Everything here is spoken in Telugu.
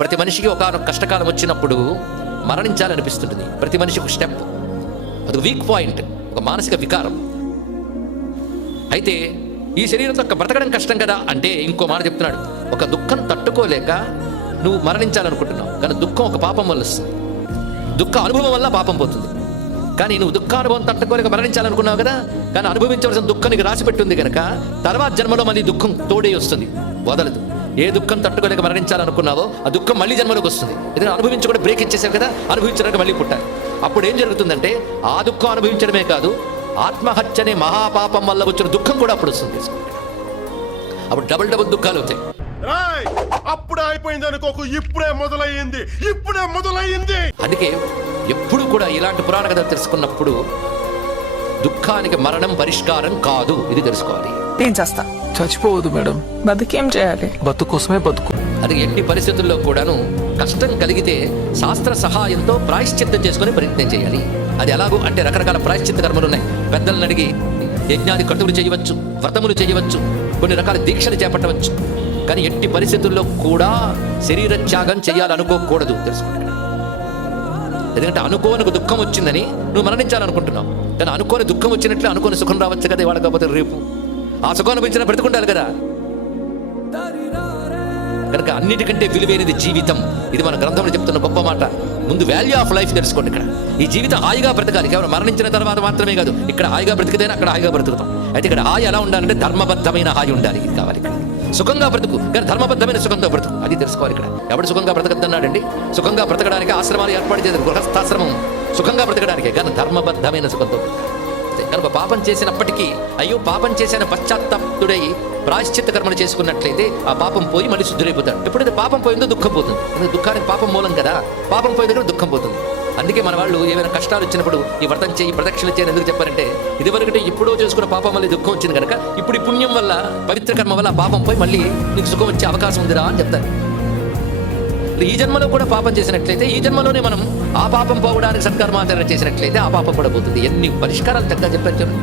ప్రతి మనిషికి ఒక కష్టకాలం వచ్చినప్పుడు మరణించాలనిపిస్తుంటుంది. ప్రతి మనిషికి ఒక స్టెప్, అది వీక్ పాయింట్, ఒక మానసిక వికారం. అయితే ఈ శరీరంతో బ్రతకడం కష్టం కదా అంటే ఇంకో మాట చెప్తున్నాడు. ఒక దుఃఖం తట్టుకోలేక నువ్వు మరణించాలనుకుంటున్నావు, కానీ దుఃఖం ఒక పాపం వల్ల వస్తుంది. దుఃఖ అనుభవం వల్ల పాపం పోతుంది. కానీ నువ్వు దుఃఖానుభవం తట్టుకోలేక మరణించాలనుకున్నావు కదా, కానీ అనుభవించవలసిన దుఃఖం నీకు రాసి పెట్టుంది కనుక తర్వాత జన్మలో మళ్ళీ దుఃఖం తోడే వస్తుంది, వదలదు. ఏ దుఃఖం తట్టుకోలేక మరణించాలనుకున్నావో ఆ దుఃఖం మళ్ళీ జన్మలోకి వస్తుంది. ఎందుకంటే అనుభవించి కూడా బ్రేక్ ఇచ్చేసావు కదా, అనుభవించడానికి మళ్ళీ పుట్టాలి. అప్పుడు ఏం జరుగుతుందంటే ఆ దుఃఖం అనుభవించడమే కాదు, ఆత్మహత్య అనే మహాపాపం వల్ల వచ్చిన దుఃఖం కూడా అప్పుడు వస్తుంది. అప్పుడు డబుల్ దుఃఖాలు అవుతాయి. అప్పుడే అయిపోయింది అనుకోకు, ఇప్పుడే మొదలయ్యింది. అందుకే ఎప్పుడు కూడా ఇలాంటి పురాణ కథ తెలుసుకున్నప్పుడు దుఃఖానికి మరణం పరిష్కారం కాదు, ఇది తెలుసుకోవాలి. నేను చేస్తా. చచ్చిపోవద్దు మేడం, బతుకేం చేయాలి? బతుకు కోసమే బతుకు. అది ఎట్టి పరిస్థితుల్లో కూడాను కష్టం కలిగితే శాస్త్ర సహాయంతో ప్రాయశ్చిత్తం చేసుకుని ప్రయత్నం చేయాలి. అది ఎలాగో అంటే రకరకాల ప్రాయశ్చిత్త కర్మలు ఉన్నాయి. పెద్దలను అడిగి యజ్ఞాది కటువులు చేయవచ్చు, వ్రతములు చేయవచ్చు, కొన్ని రకాల దీక్షలు చేపట్టవచ్చు. కానీ ఎట్టి పరిస్థితుల్లో కూడా శరీర త్యాగం చేయాలనుకోకూడదు, తెలుసుకోండి. ఎందుకంటే అనుకోని దుఃఖం వచ్చిందని నువ్వు మరణించాలనుకుంటున్నావు, కానీ అనుకోని దుఃఖం వచ్చినట్లు అనుకోని సుఖం రావచ్చు కదా ఇవాళ కాకపోతే రేపు. ఆ సుఖాన్ని పెంచిన బ్రతుకుంటారు కదా. కనుక అన్నిటికంటే విలువైనది జీవితం. ఇది మన గ్రంథంలో చెప్తున్న గొప్ప మాట. ముందు వాల్యూ ఆఫ్ లైఫ్ తెలుసుకోండి. ఇక్కడ ఈ జీవితం హాయిగా బ్రతకాలి. కేవలం మరణించిన తర్వాత మాత్రమే కాదు, ఇక్కడ హాయిగా బ్రతికితేనే అక్కడ హాయిగా బ్రతుకుతాం. అయితే ఇక్కడ హాయి ఎలా ఉండాలంటే ధర్మబద్ధమైన హాయి ఉండాలి. ఇది కావాలి. ఇక్కడ సుఖంగా బ్రతుకు, కానీ ధర్మబద్ధమైన సుఖంతో బ్రతుకు, అది తెలుసుకోవాలి. ఇక్కడ ఎవడు సుఖంగా బ్రతకద్దన్నాడండి? సుఖంగా బ్రతకడానికి ఆశ్రమాలు ఏర్పాటు చేశారు, గృహస్థాశ్రమం సుఖంగా బ్రతకడానికే, కానీ ధర్మబద్ధమైన సుఖంతో కనుక పాపం చేసినప్పటికీ అయ్యో పాపం చేసిన పశ్చాత్తాప్తుడై ప్రాయశ్చిత్త కర్మలు చేసుకున్నట్లయితే ఆ పాపం పోయి మళ్ళీ శుద్ధులైపోతాడు. ఎప్పుడైతే పాపం పోయిందో దుఃఖం పోతుంది. ఎందుకంటే దుఃఖానికి పాపం మూలం కదా, పాపం పోయిన దగ్గర దుఃఖం పోతుంది. అందుకే మన వాళ్ళు ఏమైనా కష్టాలు వచ్చినప్పుడు ఈ వ్రతం చేయి, ప్రదక్షిణ చేయని ఎందుకు చెప్పారంటే, ఇదివరకంటే ఎప్పుడో చేసుకున్న పాపం వల్ల దుఃఖం వచ్చింది కనుక ఇప్పుడు ఈ పుణ్యం వల్ల, పవిత్ర కర్మ వల్ల పాపం పోయి మళ్ళీ నీకు సుఖం వచ్చే అవకాశం ఉందిరా అని చెప్తారు. ఈ జన్మలో కూడా పాపం చేసినట్లయితే ఈ జన్మలోనే మనం ఆ పాపం పోవడానికి సత్కర్మాచరణ చేసినట్లయితే ఆ పాపం కూడా పోతుంది. ఎన్ని పరిష్కారాలు చక్కగా చెప్పారు.